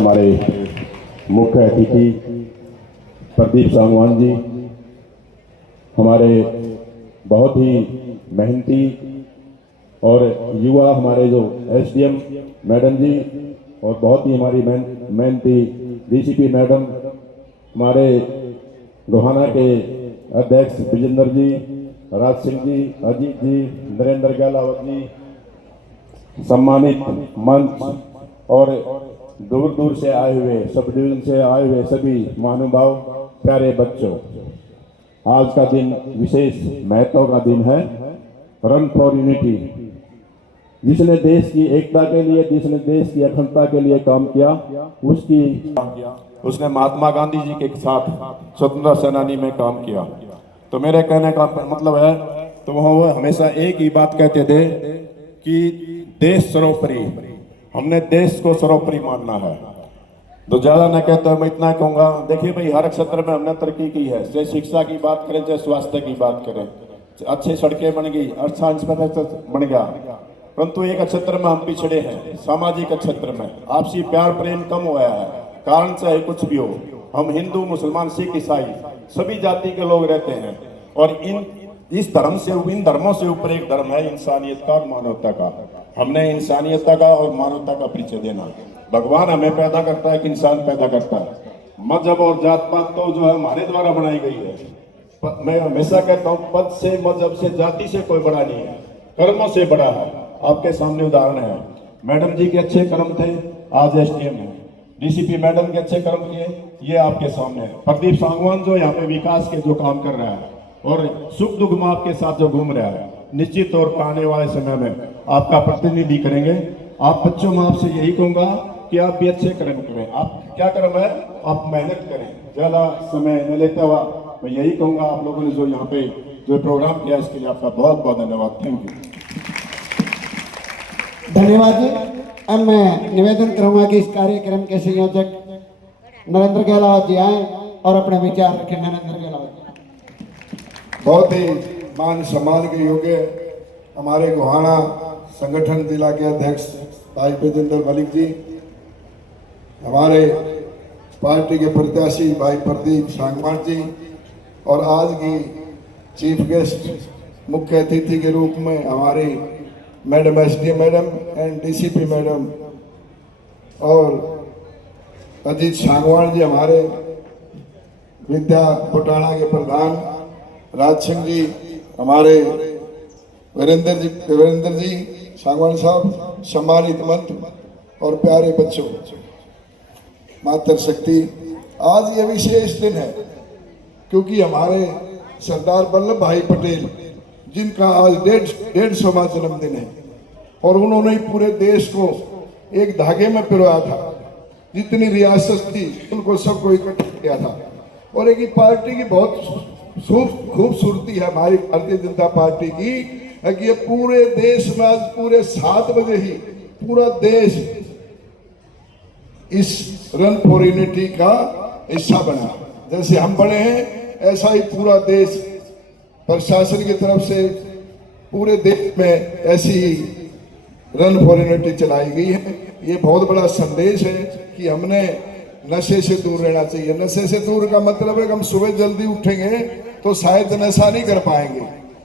हमारे मुख्य अतिथि प्रदीप सांगवान जी, हमारे बहुत ही मेहनती और युवा हमारे जो एसडीएम मैडम जी, और बहुत ही हमारी मेहनती डीसीपी मैडम, हमारे गोहाना के अध्यक्ष विजेंद्र जी, राज सिंह जी, अजीत जी, नरेंद्र गहलावत जी, सम्मानित मंच और दूर दूर से आए हुए, सब डिवीजन से आए हुए सभी महानुभाव, प्यारे बच्चों, आज का दिन विशेष महत्व का दिन है। रन फॉर यूनिटी, जिसने देश की एकता के लिए, जिसने देश की अखंडता के लिए काम किया, उसने महात्मा गांधी जी के साथ स्वतंत्रता सेनानी में काम किया। तो मेरे कहने का मतलब है, तो वो हमेशा एक ही बात कहते थे कि देश सर्वोपरि, हमने देश को सर्वोपरि मानना है। तो ज्यादा न कहता मैं इतना कहूंगा, देखिए भाई, हर क्षेत्र में हमने तरक्की की है, चाहे शिक्षा की बात करें, चाहे स्वास्थ्य की बात करें, अच्छी सड़कें बन गई, अच्छा इंफ्रास्ट्रक्चर बन गया, परंतु एक क्षेत्र में हम पिछड़े हैं, सामाजिक क्षेत्र में आपसी प्यार प्रेम कम हुआ है। कारण चाहे कुछ भी हो, हम हिंदू, मुसलमान, सिख, ईसाई सभी जाति के लोग रहते हैं, और इस धर्म से, इन धर्मों से ऊपर एक धर्म है इंसानियत का और मानवता का। हमने इंसानियता का और मानवता का परिचय देना। भगवान हमें पैदा करता है कि इंसान पैदा करता है। मजहब और जात पात तो जो है हमारे द्वारा बनाई गई है। मैं हमेशा कहता हूँ, पद से, मजहब से, जाति से कोई बड़ा नहीं है, कर्मों से बड़ा है। आपके सामने उदाहरण है, मैडम जी के अच्छे कर्म थे, आज एसडीएम है। डीसीपी मैडम के अच्छे कर्म किए, ये आपके सामने है। प्रदीप सांगवान जो यहाँ पे विकास के जो काम कर रहा है और सुख दुख में आपके साथ जो घूम रहा है, निश्चित तौर पर आने वाले समय में आपका प्रतिनिधि करेंगे। आप बच्चों में आपसे यही कहूंगा कि आप भी अच्छे कर्म करें। आप क्या कर्म है, आप मेहनत करें, ज्यादा समय न लेते हुआ मैं यही कहूंगा। आप लोगों ने जो यहाँ पे जो प्रोग्राम किया, इसके लिए आपका बहुत बहुत धन्यवाद। Thank you. धन्यवाद जी। अब मैं निवेदन करूंगा कि इस कार्यक्रम के संयोजक नरेंद्र गहलावत जी आए और अपने विचार रखें। नरेंद्र गहलावत जी। बहुत ही मान सम्मान के योग्य हमारे गोहाना संगठन जिला के अध्यक्ष भाई विजेंद्र मलिक जी, हमारे पार्टी के प्रत्याशी भाई प्रदीप सांगवान जी, और आज की चीफ गेस्ट मुख्य अतिथि के रूप में हमारी madam SDM madam and DCP madam, और अजीत सांगवान जी, हमारे विद्या घोटाला के प्रधान राज सिंह जी, हमारे वीरेंद्र जी सांगवान साहब, सम्मानित मंत्र और प्यारे बच्चों, मातृशक्ति, आज ये विशेष दिन है क्योंकि हमारे सरदार वल्लभ भाई पटेल, जिनका आज 150वां जन्मदिन है, और उन्होंने पूरे देश को एक धागे में पिरोया था। जितनी रियासत थी उनको सबको इकट्ठा किया था। और एक ही पार्टी की बहुत खूबसूरती है हमारी भारतीय जनता पार्टी की, है कि ये पूरे देश में आज पूरे 7 बजे ही पूरा देश इस रन फॉर यूनिटी का हिस्सा बना। जैसे हम बने हैं, ऐसा ही पूरा देश प्रशासन की तरफ से पूरे देश में ऐसी ही रन फॉर यूनिटी चलाई गई है। ये बहुत बड़ा संदेश है कि हमने नशे से दूर रहना चाहिए। नशे से दूर का मतलब है कि हम सुबह जल्दी उठेंगे तो शायद नशा नहीं कर पाएंगे।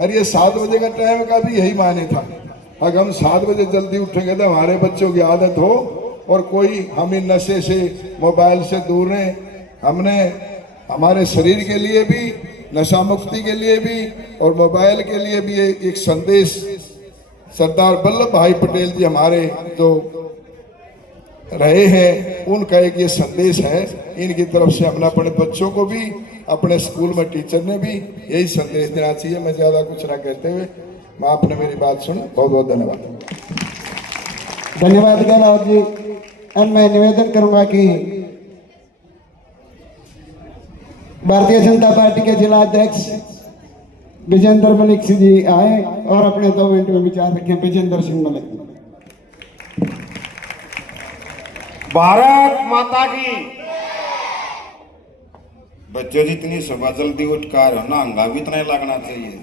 और ये 7 बजे का टाइम का भी यही माने था। अगर हम 7 बजे जल्दी उठेंगे तो हमारे बच्चों की आदत हो और कोई हम इन नशे से, मोबाइल से दूर रहें। हमने हमारे शरीर के लिए भी, नशा मुक्ति के लिए भी और मोबाइल के लिए भी एक संदेश सरदार वल्लभ भाई पटेल जी हमारे जो रहे हैं, उनका एक ये संदेश है। इनकी तरफ से हमने अपने बच्चों को भी, अपने स्कूल में टीचर ने भी यही संदेश देना चाहिए। मैं ज्यादा कुछ ना कहते हुए मैं आपने मेरी बात सुनी, बहुत बहुत धन्यवाद। धन्यवाद गहलावत जी। अब मैं निवेदन करूंगा कि भारतीय जनता पार्टी के जिला अध्यक्ष विजेंद्र मलिक सिंह जी आए और अपने 2 मिनट में विचार रखें। विजेंद्र सिंह मलिक। भारत माता की। बच्चों जितनी सुबह जल्दी उठकर ना हंगामा इतना ही लगना चाहिए।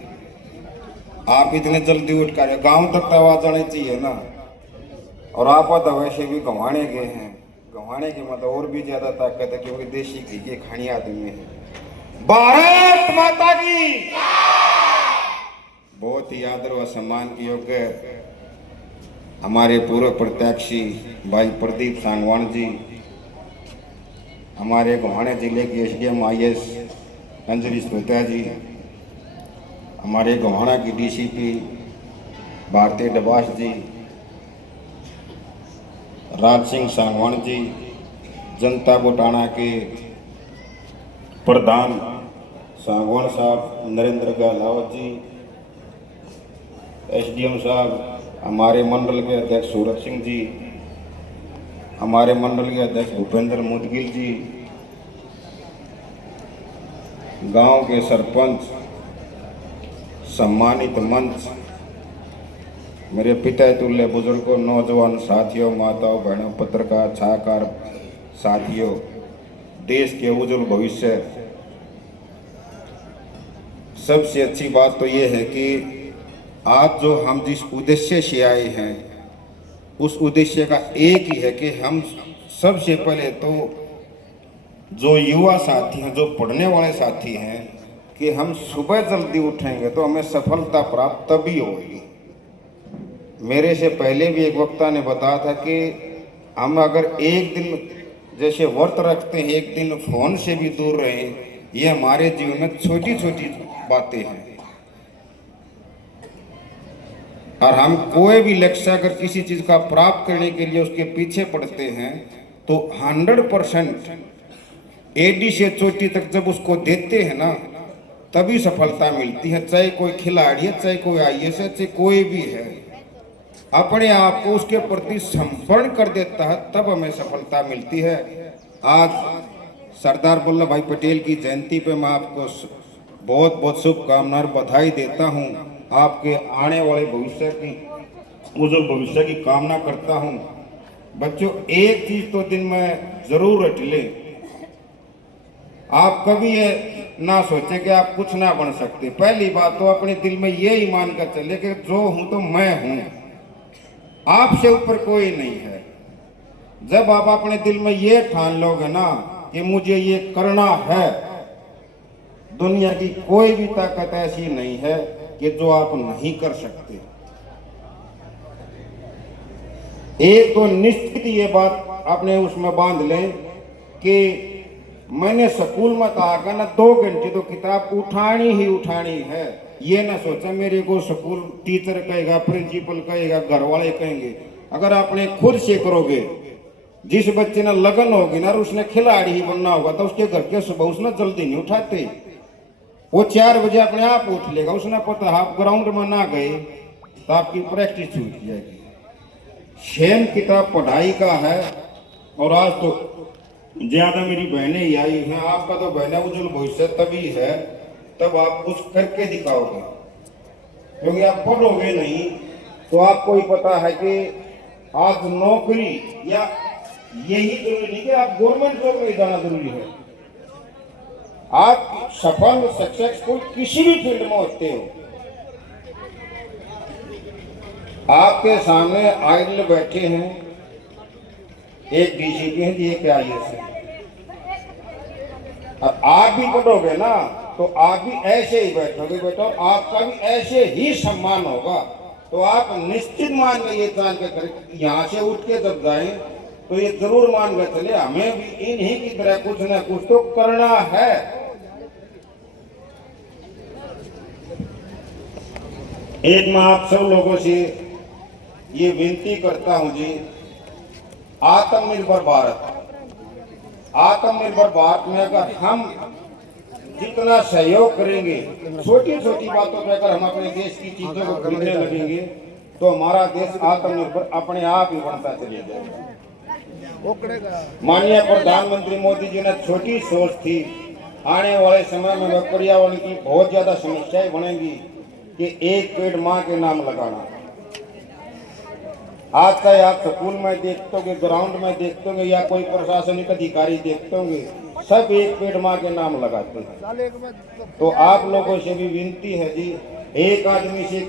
आप इतने जल्दी उठकर गांव तक तो आवाज आनी चाहिए ना। और आप तो वैसे भी घुमाने गए हैं, गंवाने की मतलब और भी ज्यादा ताकत है क्योंकि देसी घी के खानी आदमी है। भारत माता की बहुत ही आदर व सम्मान के योग्य हमारे पूर्व प्रत्याशी भाई प्रदीप सांगवान जी, हमारे गोहाने जिले के एसडीएम IAS अंजलि स्मृता जी, हमारे गोहाना की DCP भारती डबास जी, राज सिंह सांगवान जी, जनता घोटाना के प्रधान सांगवान साहब नरेंद्र गहलावत जी, SDM साहब, हमारे मंडल के अध्यक्ष सूरज सिंह जी, हमारे मंडल के अध्यक्ष भूपेंद्र मुदगिल जी, गांव के सरपंच, सम्मानित मंच, मेरे पिता तुल्य बुजुर्गों, नौजवान साथियों, माताओं बहनों, पत्रकार छायाकार साथियों, देश के उज्जवल भविष्य। सबसे अच्छी बात तो ये है कि आज जो हम जिस उद्देश्य से आए हैं उस उद्देश्य का एक ही है कि हम सबसे पहले तो जो युवा साथी हैं, जो पढ़ने वाले साथी हैं, कि हम सुबह जल्दी उठेंगे तो हमें सफलता प्राप्त तभी होगी। मेरे से पहले भी एक वक्ता ने बताया था कि हम अगर एक दिन जैसे व्रत रखते हैं, एक दिन फोन से भी दूर रहें, ये हमारे जीवन में छोटी छोटी बातें हैं। और हम कोई भी लक्ष्य अगर किसी चीज का प्राप्त करने के लिए उसके पीछे पड़ते हैं तो 100% एडी से चोटी तक जब उसको देते हैं ना, तभी सफलता मिलती है। चाहे कोई खिलाड़ी है, चाहे कोई IAS है, चाहे कोई भी है, अपने आप को उसके प्रति समर्पण कर देता है, तब हमें सफलता मिलती है। आज सरदार वल्लभ भाई पटेल की जयंती पे मैं आपको बहुत बहुत शुभकामनाएं और बधाई देता हूं। आपके आने वाले भविष्य की उज्जवल भविष्य की कामना करता हूं। बच्चों, एक चीज तो दिन में जरूर रट ले, आप कभी ये ना सोचें कि आप कुछ ना बन सकते। पहली बात तो अपने दिल में ये ही मान कर चले कि जो हूं तो मैं हूं, आपसे ऊपर कोई नहीं है। जब आप अपने दिल में ये ठान लोगे ना कि मुझे ये करना है, दुनिया की कोई भी ताकत ऐसी नहीं है कि जो आप नहीं कर सकते। एक तो निश्चित ये बात आपने उसमें बांध लें कि मैंने स्कूल में आकर ना 2 घंटे तो किताब उठानी ही उठानी है। ये ना सोचा मेरे को स्कूल टीचर कहेगा, प्रिंसिपल कहेगा, घर वाले कहेंगे। अगर आपने खुद से करोगे, जिस बच्चे ना लगन होगी ना, उसने खिलाड़ी ही बनना होगा, तो उसके घर के सुबह उसने जल्दी नहीं उठाते, वो 4 बजे अपने आप उठ लेगा। उसने पता है आप ग्राउंड में ना गए तो आपकी प्रैक्टिस छूट जाएगी। सेम किताब पढ़ाई का है। और आज तो ज्यादा मेरी बहनें ही आई हैं, आपका तो बहनें उज्जवल भविष्य तभी है तब आप कुछ करके दिखाओगे, क्योंकि आप पढ़ोगे नहीं तो आपको ही पता है कि आज नौकरी या यही जरूरी नहीं कि आप गवर्नमेंट जॉब में जाना जरूरी है। आप सफल सक्सेसफुल किसी भी फील्ड में होते हो, आपके सामने आइडल बैठे हैं, एक DCP है, एक IAS है। और आप भी पढ़ोगे ना तो आप भी ऐसे ही बैठोगे बेटा, आपका भी ऐसे ही सम्मान होगा। तो आप निश्चित मान के ये जान के करें, यहाँ से उठ के जब जाएं तो ये जरूर मान के चले हमें भी इन्हीं की तरह कुछ ना कुछ तो करना है। एक मैं आप सब लोगों से ये विनती करता हूं जी, आत्मनिर्भर भारत, आत्मनिर्भर भारत में अगर हम जितना सहयोग करेंगे, छोटी छोटी बातों पर अगर हम अपने देश की चीजों को खरीदने लगेंगे तो हमारा देश आत्मनिर्भर अपने आप ही बढ़ता चले जाएगा। माननीय प्रधानमंत्री मोदी जी ने छोटी सोच थी, आने वाले समय में पर्यावरण की बहुत ज्यादा समस्याएं बनेंगी कि एक पेड़ माँ के नाम लगाना। आज चाहे आप स्कूल में देखते होंगे, ग्राउंड में देखते होंगे या कोई प्रशासनिक अधिकारी देखते होंगे, सब एक पेड़ माँ के नाम लगाते हैं। तो आप लोगों से भी विनती है जी, एक आदमी से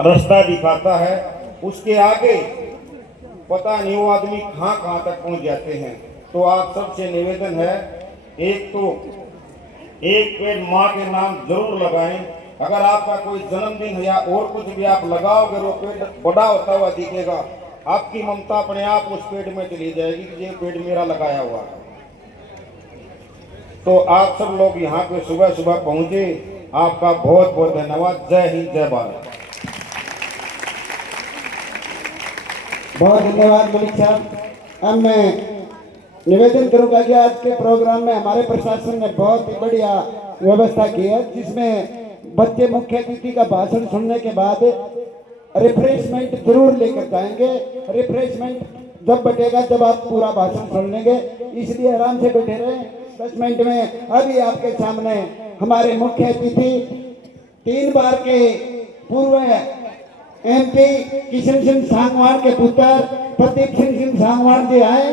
रास्ता दिखाता है, उसके आगे पता नहीं वो आदमी कहाँ कहाँ तक पहुंच जाते हैं। तो आप सबसे निवेदन है, एक पेड़ माँ के नाम जरूर लगाएं। अगर आपका कोई जन्मदिन है या और कुछ भी आप लगाओगे, वो पेड़ बड़ा होता हुआ दिखेगा, आपकी ममता अपने आप उस पेड़ में चली जाएगी कि ये पेड़ मेरा लगाया हुआ है। तो आप सब लोग यहाँ पे सुबह सुबह पहुंचे, आपका बहुत बहुत धन्यवाद। जय हिंद, जय भारत। बहुत धन्यवाद मलिक साहब। अब मैं निवेदन करूंगा कि आज के प्रोग्राम में हमारे प्रशासन ने बहुत ही बढ़िया व्यवस्था की है, जिसमें बच्चे मुख्य अतिथि का भाषण सुनने के बाद रिफ्रेशमेंट जरूर लेकर जाएंगे। रिफ्रेशमेंट जब बटेगा जब आप पूरा भाषण सुन लेंगे, इसलिए आराम से बैठे रहें। 10 मिनट में अभी आपके सामने हमारे मुख्य अतिथि 3 बार के पूर्व MP किशन सिंह सांगवान के पुत्र प्रदीप सिंह सांगवान जी आए,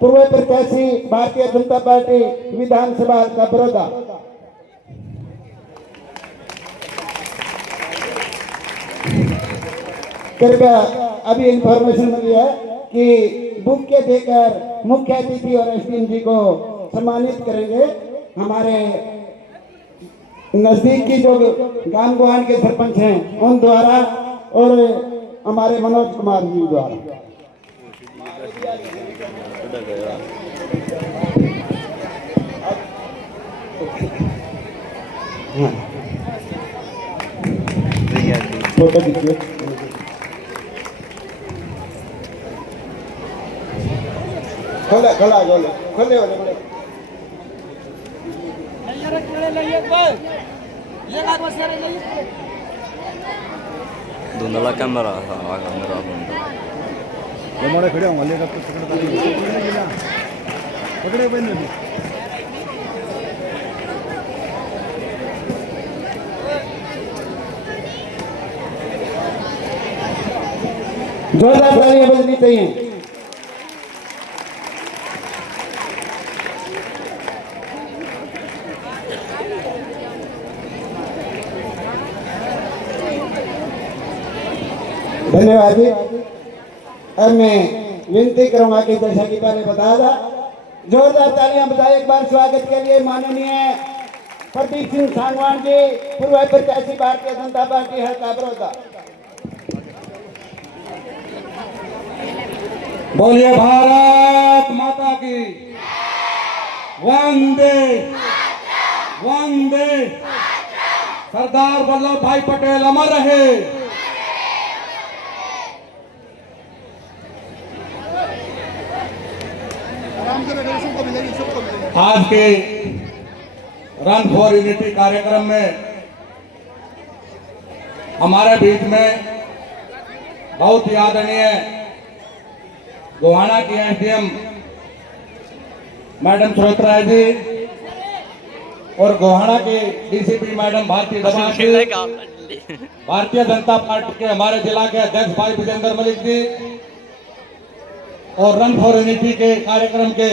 पूर्व प्रत्याशी भारतीय जनता पार्टी विधानसभा का बड़ौदा। कृपया अभी इंफॉर्मेशन मिली है कि बुके देकर मुख्य अतिथि और SDM जी को सम्मानित करेंगे। हमारे नजदीक की जो गांव गुआन के सरपंच हैं उन द्वारा और हमारे मनोज कुमार जी द्वारा। फोटो दीजिए। खोले खोला खोले खोले खोले खोले। दोनों कैमरा था कैमरा हमारे खड़े होंगे लेगा तो पकड़े बन जोरदार तालियां बजनी चाहिए। धन्यवाद जी। अब मैं विनती करूंगा कि जैसा कि पहले बताया था, जोरदार तालियां बजाए एक बार स्वागत के लिए माननीय प्रदीप सिंह सांगवान जी, पूर्व प्रत्याशी भारतीय जनता पार्टी हल्का बड़ौदा। बोलिए भारत माता की वंदे वंदे। सरदार वल्लभ भाई पटेल अमर रहे। आज के रन फॉर यूनिटी कार्यक्रम में हमारे बीच में बहुत ही आदरणीय गोहाना की SDM मैडम सुरत राय जी और गोहाना की DCP मैडम भारती दबा जी, भारतीय जनता पार्टी के हमारे जिला के अध्यक्ष भाई विजेंद्र मलिक जी और रन फॉर यूनिटी के कार्यक्रम के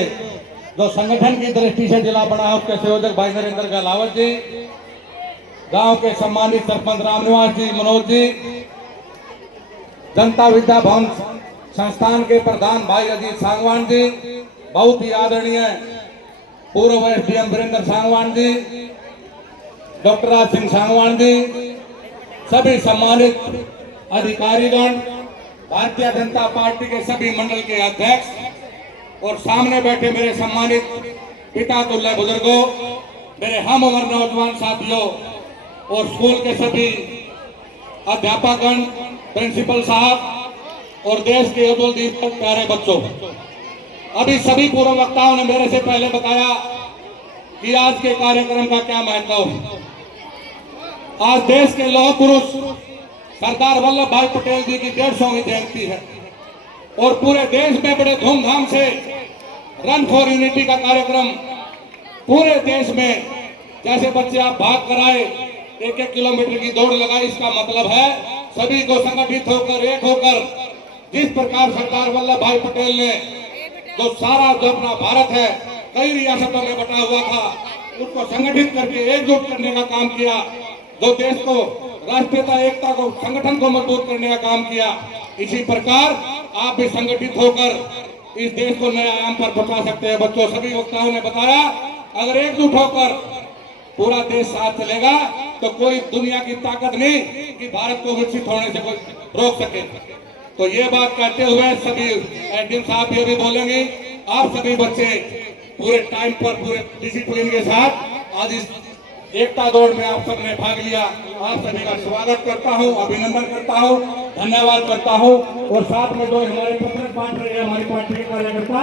जो संगठन की दृष्टि से जिला बना है उसके संयोजक भाई नरेंद्र गहलावत जी, गांव के सम्मानित सरपंच रामनिवास जी, मनोज जी, जनता विद्या भवन संस्थान के प्रधान भाई अजीत सांगवान जी, बहुत ही आदरणीय पूर्व SDM वीरेंद्र सांगवान जी, डॉक्टर राज सिंह सांगवान जी, सभी सम्मानित अधिकारीगण, भारतीय जनता पार्टी के सभी मंडल के अध्यक्ष और सामने बैठे मेरे सम्मानित पिता तुल्य बुजुर्गों, मेरे हम उम्र नौजवान साथियों और स्कूल के सभी अध्यापकगण, प्रिंसिपल साहब और देश के अब्दुल दीप प्यारे बच्चों, अभी सभी पूर्व वक्ताओं ने मेरे से पहले बताया कि आज के कार्यक्रम का क्या महत्व है। आज देश के लौह पुरुष सरदार वल्लभ भाई पटेल जी की 150वीं जयंती है और पूरे देश में बड़े धूमधाम से रन फॉर यूनिटी का कार्यक्रम पूरे देश में, जैसे बच्चे आप भाग कराए 1-1 किलोमीटर की दौड़ लगाए, इसका मतलब है सभी को संगठित होकर एक होकर जिस प्रकार सरदार वल्लभ भाई पटेल ने जो सारा जो अपना भारत है कई रियासतों में बटा हुआ था उसको संगठित करके एकजुट करने का काम किया, जो देश को राष्ट्रीयता एकता को संगठन को मजबूत करने का काम किया। इसी प्रकार आप भी संगठित होकर इस देश को नए आयाम पर पहुंचा सकते हैं। बच्चों, सभी वक्ताओं ने बताया, अगर एकजुट होकर पूरा देश साथ चलेगा तो कोई दुनिया की ताकत नहीं कि भारत को विकसित होने से कोई रोक सके। तो ये बात कहते हुए सभी एडमिन साहब ये भी बोलेंगे, आप सभी बच्चे पूरे टाइम पर पूरे डिसिप्लिन के साथ आज इस एकता दौड़ में आप सबने भाग लिया। आप सभी का स्वागत करता हूं, अभिनंदन करता हूं, धन्यवाद करता हूं। और साथ में जो हमारे पत्रक बांट रहे हैं हमारी पार्टी के कार्यकर्ता,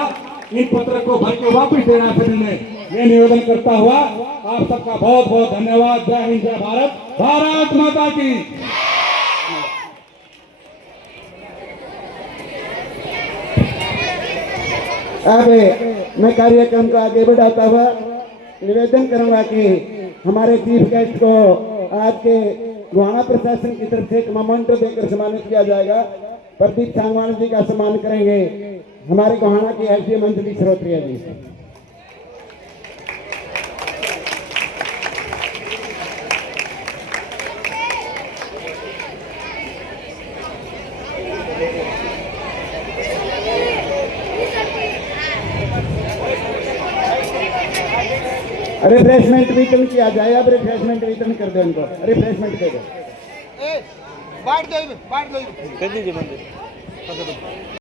इन पत्रक को भर के वापिस देना सभी ने, ये निवेदन करता हुआ आप सबका बहुत बहुत धन्यवाद। जय हिंद, जय भारत, भारत माता की। अब मैं कार्यक्रम को आगे बढ़ाता हुआ निवेदन करूंगा कि हमारे चीफ गेस्ट को आज के गोहाना प्रशासन की तरफ से एक मोमेंटो देकर सम्मानित किया जाएगा। प्रदीप सांगवान जी का सम्मान करेंगे हमारे गोहाना की एसडीएम अंजलि श्रोत्रिया जी। रिफ्रेशमेंट वितरण किया जाए। अब रिफ्रेशमेंट वितरण कर दो इनको, रिफ्रेशमेंट दे दो।